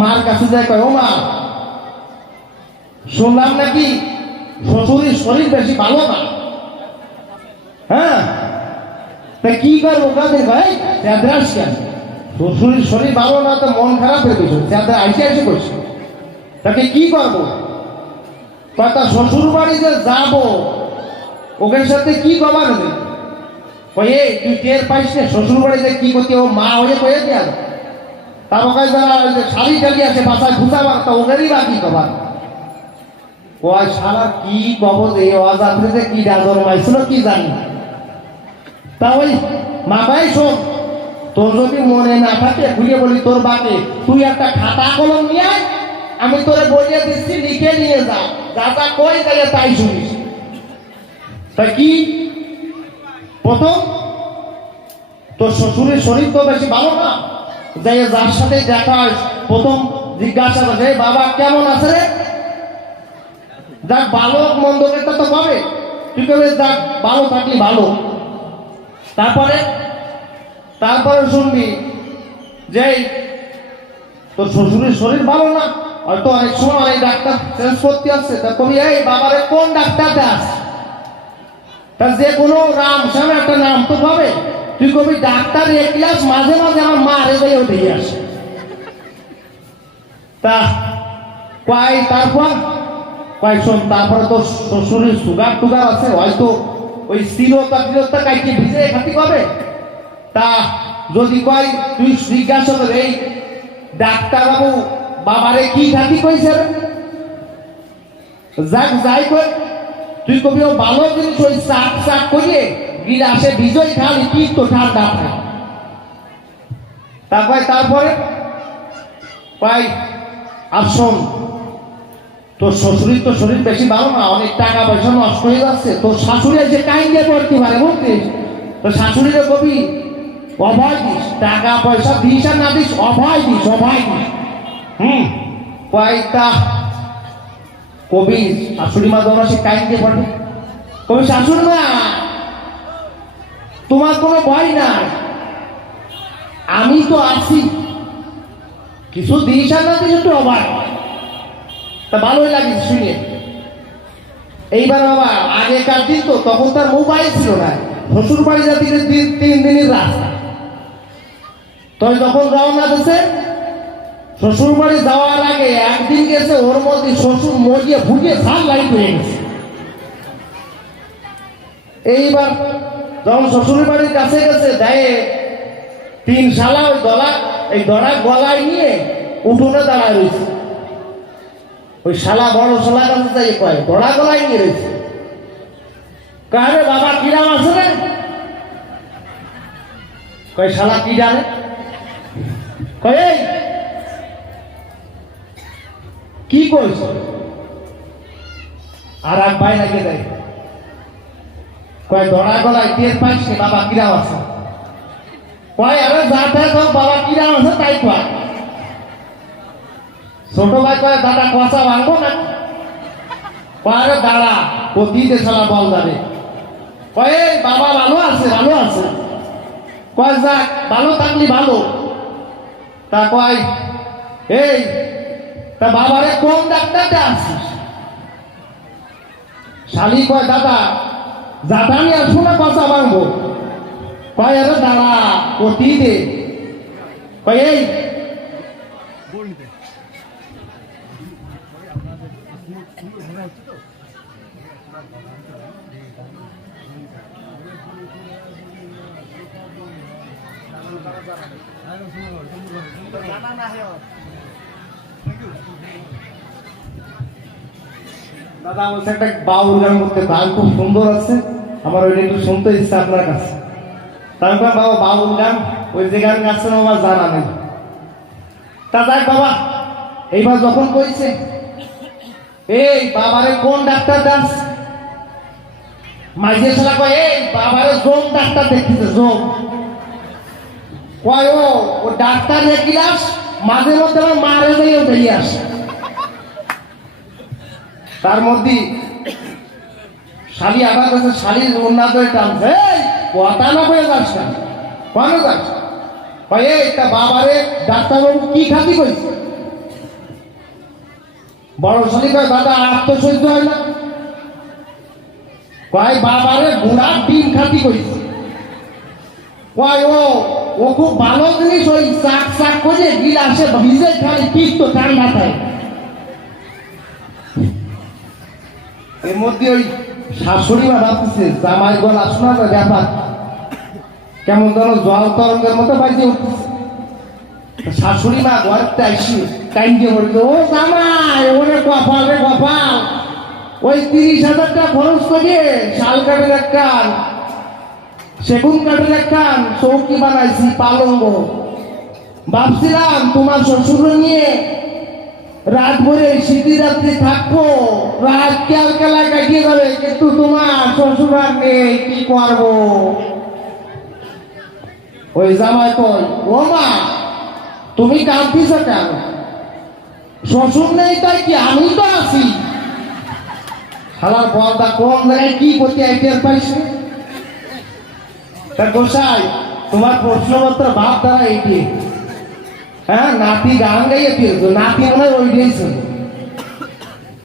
মার কাছে যায়, কয় ও মা, শুনলাম নাকি শ্বশুরের শরীর বেশি ভালো না, হ্যাঁ তা কি করবো কাদের ভাই চেদ্রাস কেন, শ্বশুরের শরীর ভালো না তো মন খারাপ হয়ে গেছে, চেদ্রা আইসে আইসে করছে, তাকে কি করবো? কথা শ্বশুর বাড়িতে যাবো, ওদের সাথে কি কবার হবে? কয়ে তুই টের পাইস না শ্বশুর বাড়িতে কি করতে, ও মা হয়ে কয়ে দেন তার ওখানে যারা শাড়ি টালি আছে বাসায় খুঁজা বার্তা ওদেরই বা কি কবার? কয় সারা কি কবর এই অজাত্রীতে কি রাজন মাইছিল কি জানি। তা ওই মামাই শোন, তোর যদি মনে না থাকে ঘুরিয়ে বলি তোর বাকে, তুই একটা খাতা কলম নিয়ে আয়, আমি তোরে বলিয়ে দিচ্ছি, লিখে নিয়ে যা, যা যা কই তাই তাই শুনিস। তা কি প্রথম তোর শ্বশুরের শরীর তো বেশি ভালো না, যাই যার সাথে দেখা প্রথম জিজ্ঞাসা করে বাবা কেমন আছে রে, যাক ভালো মন্দ একটা তো পাবে, তুই কবে যাক ভালো থাকলি ভালো। তারপরে তারপরে শুনবি যে তোর শ্বশুরের শরীর ভালো না, হয়তো অনেক সময় অনেক ডাক্তার চেঞ্জ করতে আসছে, তা কবি এই বাবারে কোন ডাক্তার দাস, তার যে কোনো নাম সামনে একটা নাম তো পাবে, তুই কবি ডাক্তার এক ক্লাস মাঝে মাঝে আমার মা রে যাই উঠে আসে। তা কয় তারপর কয় শোন, তারপরে তো শ্বশুরের সুগার টুগার আছে, হয়তো ওই স্থিরতা দৃঢ়তা কাইকে ভিজে খাতি পাবে। তা যদি কয় তুই জিজ্ঞাসা করে এই ডাক্তার বাবু বাবারে কি খাতি কইছে, যাক যাই কই তুই কবি ও ভালো জিনিস ওই চাক চাক করিয়ে গিলাসে বিজয় খালি কি তো ঠান্ডা খায়। তারপরে কয় আর শোন, তোর শ্বশুরের তো শরীর বেশি ভালো না, অনেক টাকা পয়সা নষ্ট হয়ে যাচ্ছে, তোর শাশুড়ি এসে কাইন্ডে পড়তে পারে বুঝছিস, তোর শাশুড়ির কবি অভয় দিস, টাকা পয়সা দিস আর না this Abhay this, Abhay this. কয়টা কবি শাশুড়ি মা যখন সে কাইন্ডে পড়ে, কবি শাশুড়ি মা তোমার কোনো ভয় নাই, আমি তো আছি, কিছু দিস আর না দিস একটু অবাক। তা ভালোই লাগিস শুনে। এইবার বাবা আগেকার দিন তো তখন তার মোবাইল ছিল না, শ্বশুর বাড়ি যাতে 3 দিনের রাস্তা, তবে যখন রওনা দিছে শ্বশুর বাড়ি যাওয়ার আগে একদিন গেছে, ওর মধ্যে শ্বশুর মরিয়ে ফুটিয়ে ঝাল লাইট হয়ে গেছে। এইবার যখন শ্বশুরের বাড়ির কাছে গেছে দেয় 3 শালা ওই দড়া গলায় নিয়ে উঠোনে দাঁড়ায় রয়েছে, ওই শালা বড় শালা কাছে যাই কয় দড়া গলায় নিয়ে রয়েছে, কারে বাবা কিরাম আছে রে, কয় শালা কি জানে, কয় কি করছ, আর এক ভাই লাগিয়ে দেয়, কয় দড়া গলায় টের পাইস বাবা কিরাম আছে, কয় আরে যাতে তো বাবা কিরাম আছে তাই কয়। ছোট ভাই কয় দাদা কষা ভাঙবো না, কয় দাঁড়া প্রতিতে শালা বল যাবে, কয় বাবা ভালো আছে ভালো আছে, কয় যাক ভালো থাকলি ভালো। তা কয় এই তা বাবারে কোন ডাক্তারটা আসছিস, শালি কয় দাদা জাতানি আসবো না কষা ভাঙবো, কয় আরে দাঁড়া প্রতিতে, কয় এই দাদা বলছে একটা বাউল গান করতে, গান খুব সুন্দর আছে, আমার ওইটা একটু শুনতে ইচ্ছা আপনার কাছে। তারপর বাবা বাউল গান ওই যে গান গাচ্ছেন আমার জানা নেই। তা যাক বাবা এইবার যখন কইছে এই বাবারে কোন ডাক্তার দাস, মাঝে শালা কয় এই বাবারে জোম ডাক্তার দেখতেছে, জোম কয় ও ডাক্তার দেখিলাস মাঝে মধ্যে আমার মারে যাইও বেরিয়ে আসে, তার মধ্যে শালি আবার কাছে শালির উন্না ধরে টানছে, কথা না বলে যাস না, কেন যাস, কয় এই তা বাবারে ডাক্তারবাবু কি খাতি কইছে, বড় শালি কয় দাদা আর তো সহ্য হয় না। কয় বাবারে বুড়ার ডিম খাতি করেছে। কয় ও খুব ভালো জিনিস, ওই চাক চাক করে গিলাসে ভিজে খালি পিঠ তো ঠান্ডা থাকে। এর মধ্যে ওই শাশুড়ি মা ভাবতেছে জামাই গলা শোনা যায় ব্যাপার কেমন যেন জল তরঙ্গের মতো বাজিয়ে উঠতেছে। শাশুড়ি মা ঘরটা এসে কাইন্ডে বলতো, ও জামাই ওরে কপাল রে কপাল, ওই 30,000 টাকা খরচ করে শাল কাঠের এক কান, সেগুন কাঠের এক কান চৌকি বানাইছি পালঙ্গ। ভাবছিলাম তোমার শ্বশুর নিয়ে রাত ভরে শীতি রাত্রি থাকবো, রাত ক্যালকেলা কাটিয়ে যাবে, কিন্তু তোমার শ্বশুর আর নেই, কি করবো? ওই জামাই কই, ও মা তুমি কাঁদছিস কেন? শ্বশুর নেই তাই কি, আমি তো আছি। শালার বলদা কোন জায়গায় কি করতে আইটের পাইছে। তা গোসাই তোমার প্রশ্নপত্র ভাব দ্বারা এইটি, হ্যাঁ নাতি গান গাইয়ে দিয়েছো, নাতি মনে হয় ওই দিয়েছে।